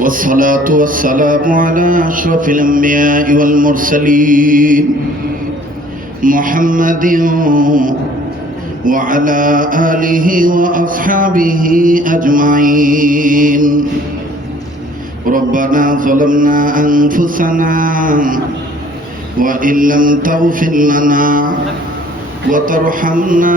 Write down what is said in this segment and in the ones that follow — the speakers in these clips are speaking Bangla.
والصلاة والسلام على أشرف الأنبياء والمرسلين محمد وعلى آله وأصحابه أجمعين. ربنا ظلمنا أنفسنا وإن لم تغفر لنا وترحمنا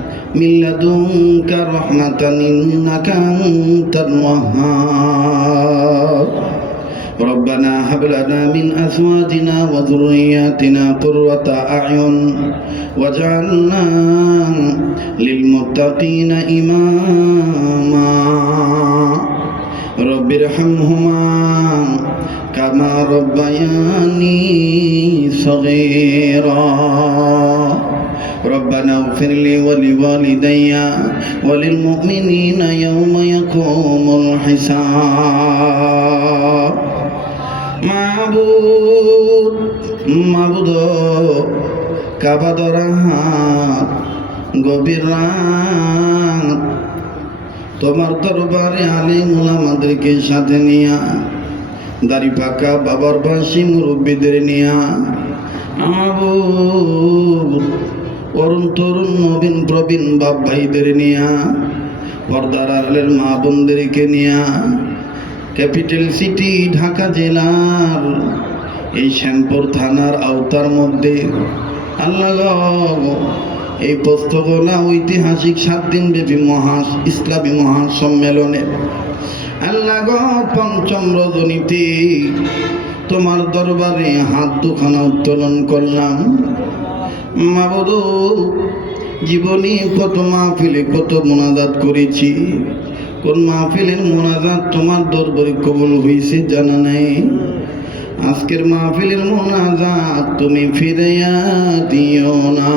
من لدنك رحمة إنك أنت الوهاب ربنا هب لنا من أزواجنا وذرياتنا قرة أعين واجعلنا للمتقين إماما رب ارحمهما كما ربياني صغيرا ربنا اغفر لي ولوالدي وللمؤمنين يوم يقوم الحساب معبود معبود কাবা ধরা হাত গভীর রাত তোমার দরবারে আলিম আমাদেরকে সাথে নিয়া দাড়ি পাকা বাবার বাসি মুরব্বীদের নিয়া আমার অরুণ তরুণ, নবীন প্রবীণ, বাপ ভাইদের নিয়া, পর্দার আড়ালের মা বোনদেরকে নিয়া, ক্যাপিটাল সিটি, ঢাকা জেলার এই শ্যামপুর থানার আওতার মধ্যে। আল্লাহ, এই পুস্তকনা ঐতিহাসিক সাত দিন ব্যাপী মহা ইসলামী মহাসম্মেলনে। আল্লাহ পঞ্চম রজনীতে তোমার দরবারে হাত দুখানা উত্তোলন করলাম। মাবুদু, জীবনে কত মাহফিলে কত মোনাজাত করেছি। কোন মাহফিলের মোনাজাত তোমার দরবারে কবুল হয়েছে জানা নাই। আজকের মাহফিলের মোনাজাত তুমি ফিরাইয়া দিও না।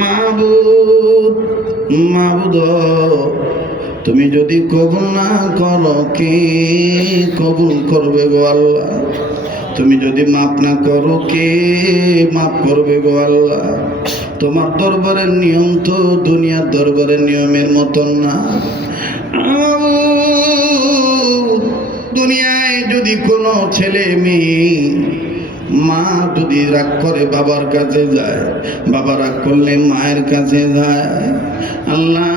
মাবুদ মাবুদ তুমি যদি কবুল না করো, কে কবুল করবে গো আল্লাহ? তুমি যদি মাপ না করো, কে মাপ করবে গো আল্লাহ? তোমার দরবারের নিয়ম তো দুনিয়ার দরবারের নিয়মের মতন না। দুনিয়ায় যদি কোনো ছেলে মেয়ে, মা যদি রাগ করে বাবার কাছে যায়, বাবা রাগ করলে মায়ের কাছে যায়, আল্লাহ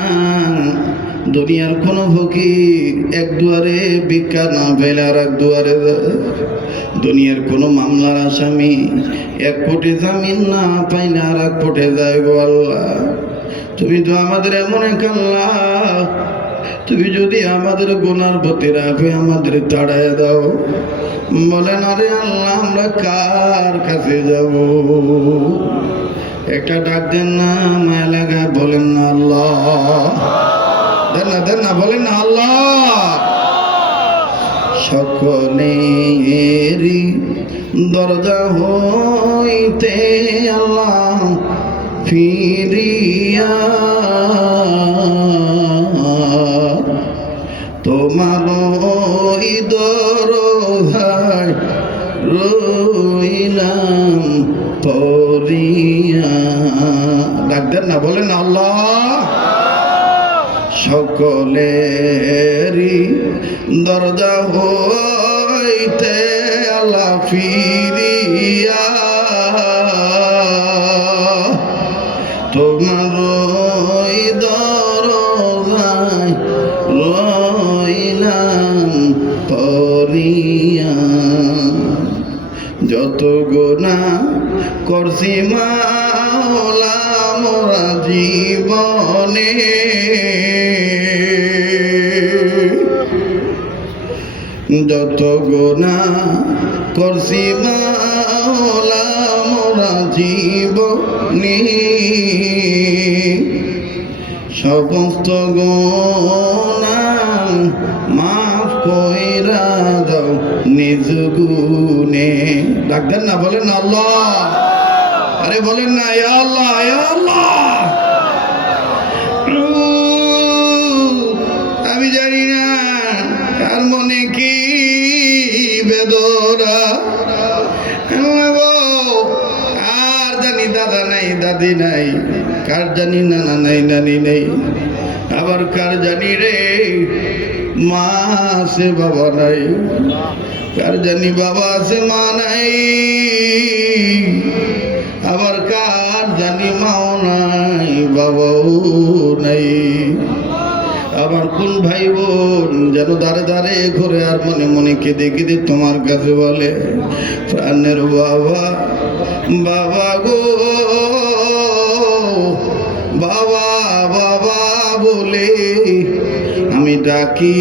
দুনিয়ার কোনো ফকির এক দুয়ারে ভিক্ষা না পেলে আর এক দুয়ারে দুনিয়ার কোনো মামলার আসামি এক কোটি জামিন না পাইলে আর এক যায় গো আল্লাহ। তুমি তো আমাদের এমন এক আল্লাহ। তুমি যদি আমাদের গোনার প্রতি রাখে, আমাদের তাড়ায় দাও। বলেন, আরে আল্লাহ, আমরা কার কাছে যাব? একটা ডাক দেন না, মায়া লাগায় বলেন না আল্লাহ দেন না দেন না, বলেন না, আল্লাহ। সকলেরই দরজা হইতে আল্লাহ ফিরিয়া তোমার ওই দরজায় রইলাম পরিয়া ডাক্তার না, বলেন আল্লাহ। সকলেরই দরজা হইতে আল্লাহ ফিরিয়া, তোমার দরজায় রইলাম পরিয়া যত গোনা করছি মাওলা মোরা জীবনে যত গোনা করছি মোরা জীবনে। সমস্ত গোনা মাফ ডাকতেন না, বলেন আল্লাহ। আরে বলেন না আল্লাহ আল্লাহ। দাদি নাই, কার জানি নানা নাই নানি নেই। আবার কার জানি রে, মা আছে, বাবা নাই। কার জানি বাবা আছে, মা নাই। আবার কার জানি মাও নাই, বাবাও নাই। আমার কোন ভাই বোন যেন দাঁড়ে দাঁড়ে ঘরে আর মনে মনে কেঁদে কেঁদে তোমার কাছে বলে, প্রাণের বাবা বাবা গো। আমি ডাকি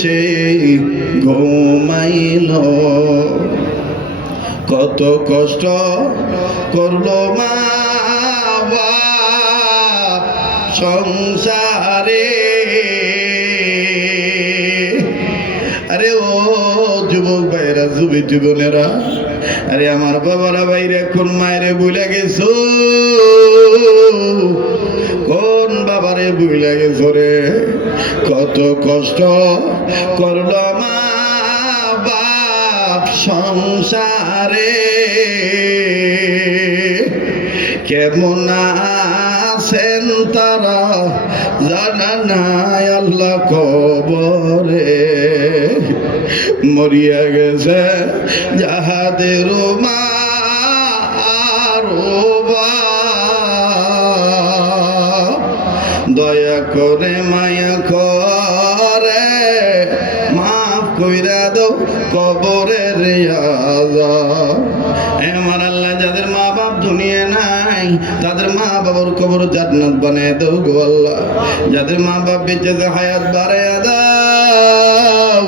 দেশে ঘুমাইল। কত কষ্ট করল মা সংসারে। আরে ও যুবক ভাইরা যুবী জীবনেরা আরে আমার বাবারা বাইরে কোন মায়েরে বুলে গেছো? কোন বাবারে বুলে গেছো রে? কত কষ্ট করল মা সংসারে। কেমন আছেন তারা জানা নাই আল্লাহ কবরে। মরিয়া গেছে যাহাদের। দয়া করে মায়া করে। কইরা দো কবরের আযাব। এ আমার আল্লাহ যাদের মা বাপ দুনিয়া নাই তাদের মা বাবার কবর জান্নাত বানায় দাও গো আল্লাহ। যাদের মা বাপ বেঁচে আছে, হায়াত বাড়ায় দাও।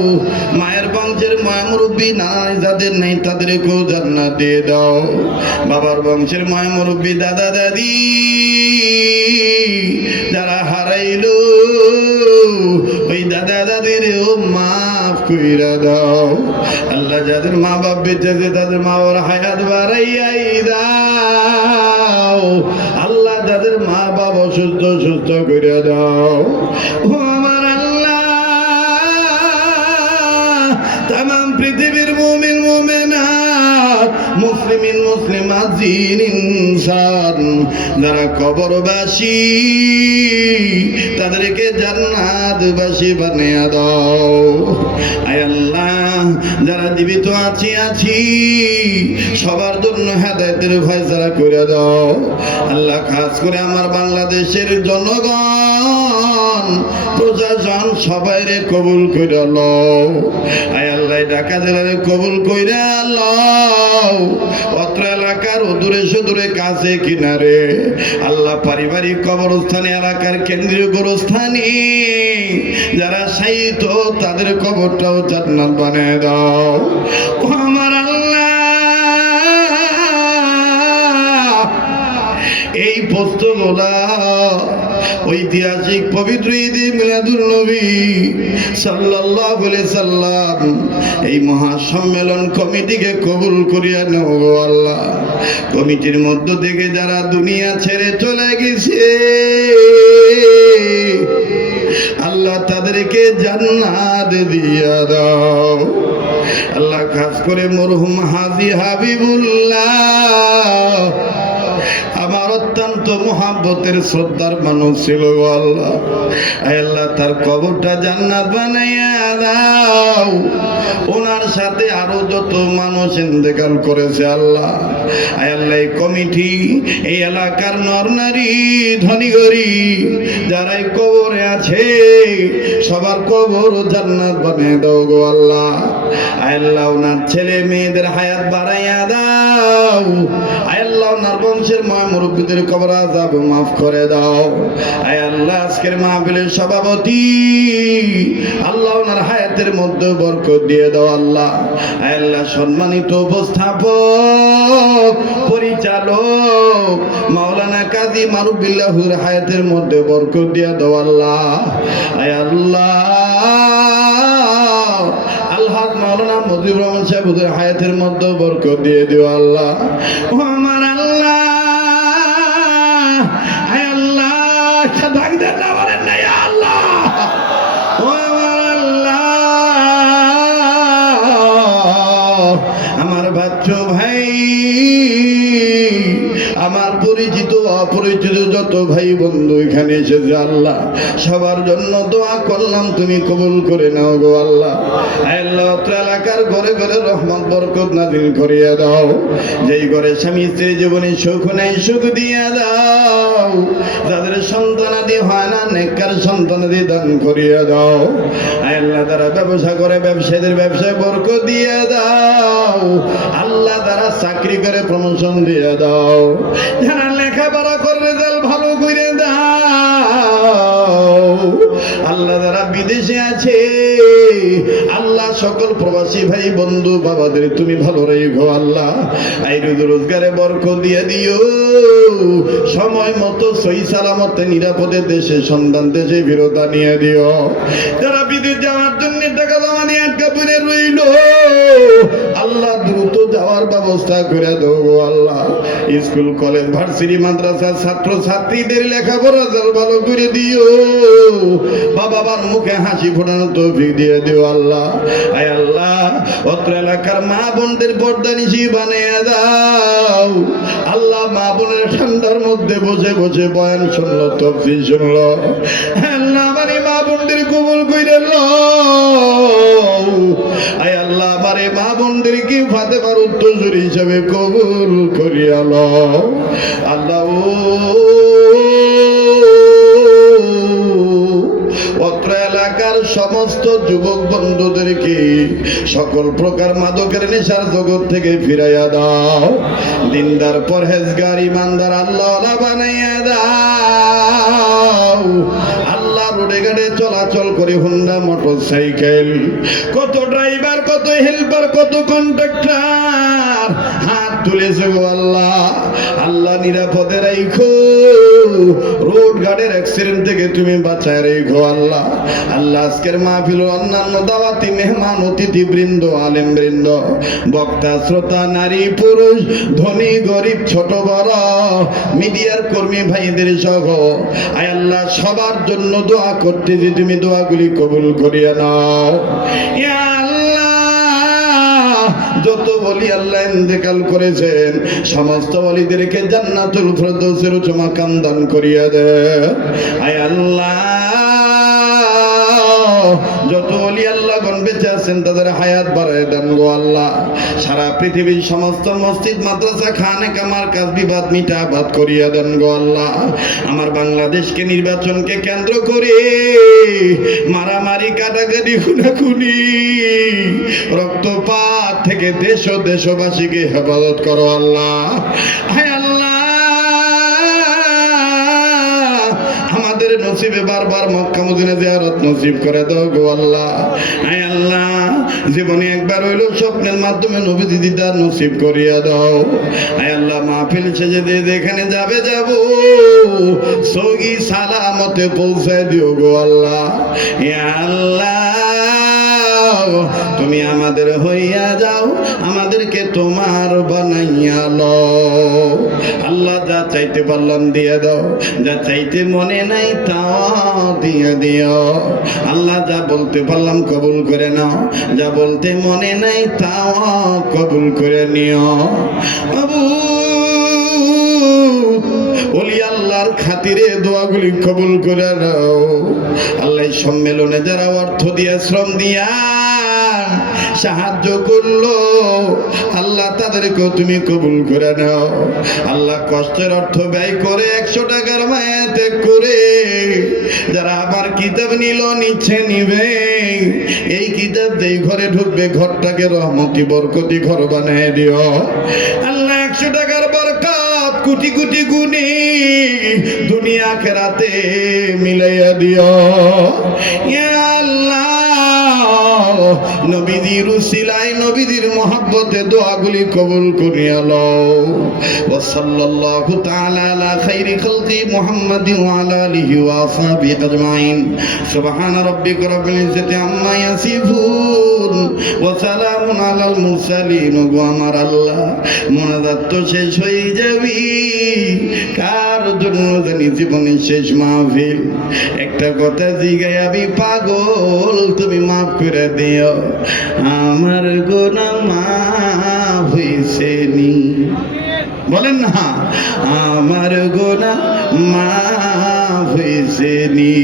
মায়ের বংশের মায় মুরব্বী নাই যাদের নেই তাদেরকেও জান্নাত দিয়ে দাও। বাবার বংশের মায় মুরব্বী দাদা দাদি যারা হারাইলো ওই দাদা দাদিরও মাফ কইরা দাও। আল্লাহ যাদের মা বাপ বেঁচে আছে, তাদের মা বাবার হায়াত বাড়াইয়াই দাও। আল্লাহ যাদের মা বাপ অসুস্থ সুস্থ করে দাও। ও আমার আল্লাহ তাম পৃথিবীর মুমিন, মুমিনাত, মুসলিমিন, মুসলিমাত, জিন, ইনসান, যারা কবরবাসী, তাদেরকে জান্নাতবাসী বানিয়ে দাও। জীবিত আছি আছি। সবার জন্য হেদায়তের যারা করে দাও। আল্লাহ খাস করে আমার বাংলাদেশের জনগণ। প্রশাসন সবাইরে কবুল করে লও। আল্লাহ ঢাকা কবুল কইরা লও। অত্র এলাকার দূরে সুদূরে কাছে কিনারে। আল্লাহ পারিবারিক কবরস্থানে, এলাকার কেন্দ্রীয় গোরস্থানে, যারা সাহিত্য তাদের কবরটাও জান্নাত বানিয়ে দাও। আমার আল্লাহ, এই পোস্তগুলা ঐতিহাসিক পবিত্র ঈদে মিলাদুল নবী সাল্লাল্লাহু আলাইহি সাল্লাম। এই মহা সম্মেলন কমিটিকে কবুল করিয়া নেও আল্লাহ। কমিটির মধ্য থেকে যারা দুনিয়া ছেড়ে চলে গেছে, আল্লাহ তাদেরকে জান্নাত দিয়া দাও। আল্লাহ খাস করে মরহুম হাজি হাবিবুল্লাহ। আমার অত্যন্ত মহাব্বতের শ্রদ্ধার মানুষ ছিল আল্লাহ। তার কবরটা জান্নাত বানাইয়া দাও। ওনার সাথে আরও যত মানুষ ইন্তেকাল করেছে আল্লাহ। আল্লাহ কমিটি, এই এলাকার নর নারী, ধনী গরিব যারা এই কবরে আছে, সবার কবর জান্নাত বানিয়ে দাও গো আল্লাহ। আল্লাহ, ওনার ছেলে মেয়েদের হায়াত বাড়াইয়া দাও। আয় আল্লাহ ওনার মা মুরব্বীদের কবর আজাব মাফ করে দাও। আয় আজকের মাহফিলের সভাপতি। আল্লাহ ওনার হায়াতের মধ্যে বরকত দিয়ে দাও আল্লাহ। আয় সম্মানিত উপস্থাপক, পরিচালক, মাওলানা কাজী মারুবিল্লাহুর হায়াতের মধ্যে বরকত দিয়ে দাও আল্লাহ। আয় মাওলানা মজিবুর রহমান সাহেব ওদের হায়াতের মধ্যে বরক দিয়ে দিও আল্লাহ। ও আমার আল্লাহ আয় আল্লাহ ডাক দেন না অপরিচিত যত ভাই বন্ধু এখানে এসেছে আল্লাহ, সবার জন্য দোয়া করলাম, তুমি কবুল করে নাও গো আল্লাহ। আল্লাহ এলাকার ঘরে ঘরে রহমত, বরকত নাজিল করিয়া দাও। যেই ঘরে স্বামী স্ত্রী জীবনে সুখ নেই, সুখ দিয়া দাও। যাদের সন্তানাদি হয় না, নেককার সন্তানাদি দান করিয়া দাও। আল্লাহ তারা ব্যবসা করে, ব্যবসায়ীদের ব্যবসায় বরকত দিয়ে দাও। আল্লাহ তারা চাকরি করে প্রমোশন দিয়ে দাও। যারা লেখাপড়া করে রেজাল্ট ভালো করে দাও। আল্লাহ বিদেশে আছে, আল্লাহ সকল প্রবাসী ভাই, বন্ধু, বাবাদের, তুমি ভালো রেখো আল্লাহ। রোজগারে বরক দিয়ে দিও। সময় মতো সই সালামতে, নিরাপদে দেশে সন্ধান, দেশে ফেরত নিয়ে দিও। যারা বিদেশ যাওয়ার জন্য টাকা জমা নিয়ে আটকা পড়ে রইল আল্লাহ দ্রুত যাওয়ার ব্যবস্থা করে দেবো আল্লাহ। স্কুল, কলেজ, ভার্সিটি, মাদ্রাসা ছাত্র ছাত্রীদের লেখাপড়া যার ভালো করে দিও। বাবা বাবার মুখে হাসি ফোটানো তৌফিক দিয়ে দিও আল্লাহ। আয় আল্লাহ, অত্র এলাকার মা বোনদের পর্দা নিশি বানিয়ে দাও। আল্লাহ মা বোনের ঠান্ডার মধ্যে বসে বসে বয়ান শুনলো, তফসিল শুনলো। আল্লাহ আমার এই মা বোনদের কবুল লও আয় আল্লাহ আমার মা উত্তর হিসাবে কবুল অত্র এলাকার সমস্ত যুবক বন্ধুদেরকে সকল প্রকার মাদকের নেশার জগৎ থেকে ফিরাইয়া দাও। দিনদার পরহেজগার, ইমানদার, আল্লাহ বানাইয়া দাও। রোডে গাড়ে চলাচল করে হুন্ডা মোটর সাইকেল কত ড্রাইভার কত হেল্পার কত কন্ট্রাক্টর তুলেছে গো আল্লাহ। আল্লাহ নিরাপদে রাইখো। রোড গার্ডের অ্যাক্সিডেন্ট থেকে তুমি বাঁচায় রেখো আল্লাহ। আল্লাহ আজকের মাহফিল অন্যান্য দাওয়াতি মেহমান অতিথি বৃন্দ আলেম বৃন্দ বক্তা, শ্রোতা, নারী, পুরুষ, ধনী, গরিব, ছোট, বড়, মিডিয়ার কর্মী, ভাইদের সহ। আয় আল্লাহ, সবার জন্য দোয়া করতে যে তুমি দোয়াগুলি কবুল করিয়া নাও। ইয়া আল্লাহ, যত বলি আল্লাহ ইন্তেকাল করেছেন। সমস্ত বলিদেরকে জান্নাতুল ফেরদৌসের উচ্চ মাকাম দান করিয়া দে। আয় আল্লাহ, যত অলি আল্লাহ গণ বেঁচে আছেন, তাদের হায়াত বাড়ায় দেন গো আল্লাহ। সারা পৃথিবীর সমস্ত মসজিদ, মাদ্রাসা, খানে কামার, কাজ বিবাদ মিটাবাদ করিয়া দেন গো আল্লাহ। আমার বাংলাদেশকে নির্বাচনকে কেন্দ্র করে মারামারি, কাটাকাটি, খুনাখুনি, রক্তপাত থেকে দেশ ও দেশবাসীকে হেফাজত করো, আল্লাহ। আল্লাহ। আমাদের নসিবে বারবার মক্কা মদিনা জিয়ারত নসিব করে দাও গো, আল্লাহ। আয় আল্লাহ। জীবনে একবার হইল স্বপ্নের মাধ্যমে নবী দিদার নসিব করিয়া দাও। আয় আল্লাহ, মাহফিল সেজে দিয়ে যেখানে যাবে যাব সগি সালামতে পৌঁছায় দিও গো, আল্লাহ। ইয়া আল্লাহ। তুমি আমাদের হইয়া যাও, আমাদেরকে তোমার বানাইয়া লও। আল্লাহ যা চাইতে পারলাম দিয়ে দাও, যা চাইতে মনে নাই তাও দিয়ে দিও। আল্লাহ যা বলতে পারলাম কবুল করে নাও, যা বলতে মনে নাই তাও কবুল করে নিও। বাবু ওলি খাতিরে দোয়াগুলি কবুল করে নাও। আল্লাহ সম্মেলনে যারা অর্থ দিয়া, শ্রম দিয়া সাহায্য করল। আল্লাহ তাদেরকেও তুমি কবুল করে নাও। আল্লাহ কষ্টের অর্থ ব্যয় করে একশো টাকার মায়াতে করে যারা আমার কিতাব নিল, নিচ্ছে, নিবে, এই কিতাব যেই ঘরে ঢুকবে, ঘরটাকে রহমতি, বরকতি ঘর বানায় দিও। আল্লাহ একশো টাকার বরকত কোটি কোটি গুণী দুনিয়া খেরাতে মিলাইয়া দিও। আল্লাহ নবীজির উসিলাই নবীজির মহাব্বতে দোয়াগুলি কবুল করিয়া লও। ওয়া সাল্লাল্লাহু তাআলা আলা খাইরি খালকি মুহাম্মাদিন ওয়া আলা আলিহি ওয়া আসহাবিহি আজমাইন। সুবহান রাব্বিকা রাব্বিল ইজ্জাতি আম্মা ইয়াসিফুন। ওয়া সালামুন আলাল মুরসালিন। গো আমার আল্লাহ, মোনাজাত তো শেষ হয়ে যাবি। কার জন্য জানি জীবনের শেষ মাহফিল? একটা কথা জিগাই আমি পাগল, তুমি মাফ করে দিও। আমার গোনা মাফ হয়েছে নি। বলেন না, আমার গোনা মাফ হয়েছে নি।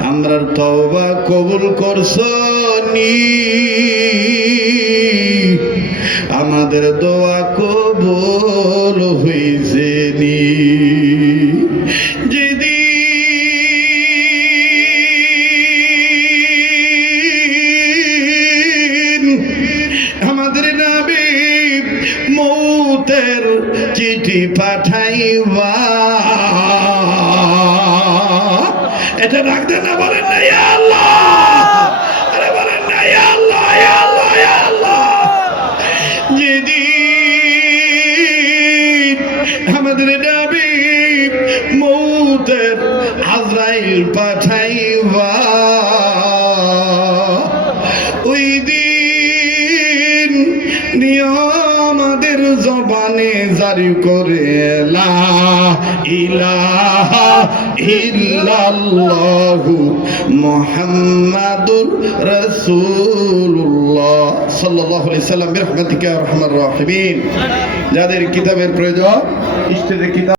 আমরা তওবা কবুল করছ নি। আমাদের দোয়া কবুল হয়েছে নি। আমাদের নবী মৌতের আজরাইল পাঠাইবা। ওই দিন নিয়মাদের জবানে জারি করে ইলাহা ইল্লাল্লাহু মুহাম্মাদুর রাসূলুল্লাহ সাল্লাল্লাহু আলাইহি সাল্লাম বিরহমাতিকা ইয়া আরহামার রাহিমিন যাদের কিতাবের প্রয়োজন ইস্তেদের কিতাব